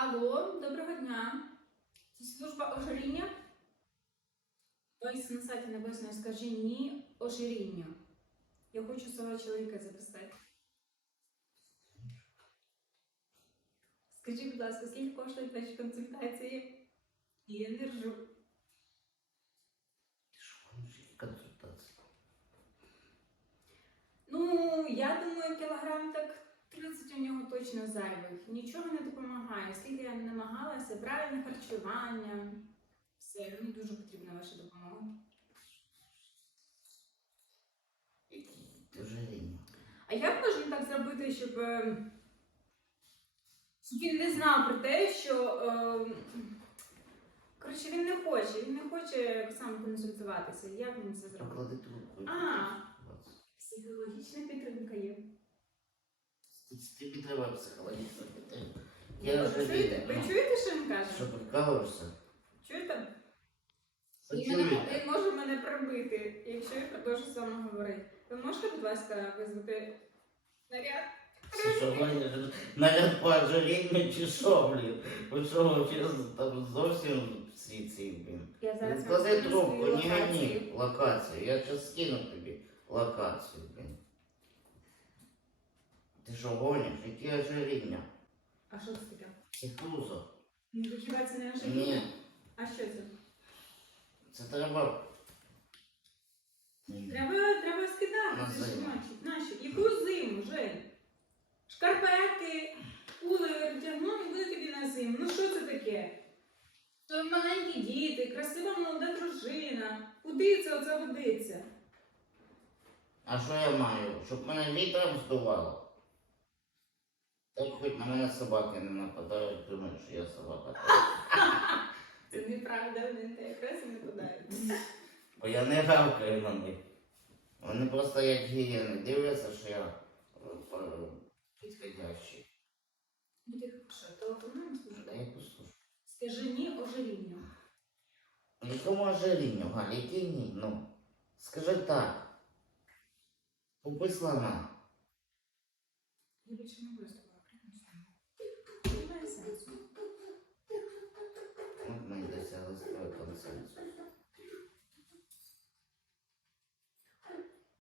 Алло, доброго дня. Це служба ожиріння? Ось на сайті написано скажи ні ожирінню. Я хочу свого чоловіка записати. Скажіть, будь ласка, скільки коштують ваші консультації? Я не ржу. Консультація. Ну, я думаю, кілограм так 30 у нього точно зайвих. Нічого не допомагає. Скільки я не намагалася, правильне харчування. Все, мені дуже потрібна ваша допомога. Дуже рівно. А як можна так зробити, щоб, е, він не знав про те, що. е, Коротше, він не хоче, він не хоче сам консультуватися. Як він це зробить? А. Тобі треба психологічно підтримка. Я вже чуєте, ви чуєте, що він каже? Що прикалуєшся? Чуєте? Що Він, він може мене пробити, якщо я продовжу вами говорити. Ви можете, будь ласка, визвати наряд? Що, наряд по ожирінню чи що, блін? Ви що, вообще там зовсім всі ці, блін? Я зараз вам трубку, свою не локацію. локацію. Я зараз скину тобі локацію, блін. Ти що, гониш? Які ожиріння? А що це таке? Це пузо. Ну, то хіба це не ожиріння? Ні, А що це? це треба. Ні. Треба, треба скидати. На Це ж зиму. наші. Наші. Яку зиму, Жень? Шкарпетки, кулер вдягнув і буде тобі на зиму. Ну що це таке? То маленькі діти, красива молода дружина. Куди це оце годиться? А що я маю? Щоб мене вітром здувало? Так хоч на мене собаки не нападають, думають, що я собака. Це неправда, вони те якраз і подають. Бо я не гавкаю на них. Вони просто як гієни дивляться, що я е, підходящий. Ти що, телефонуємо службу? Дай послухай. Скажи ні ожирінню. Якому ожирінню, Галя, який ні? Ну, скажи так. Купи слона. Я більше не буду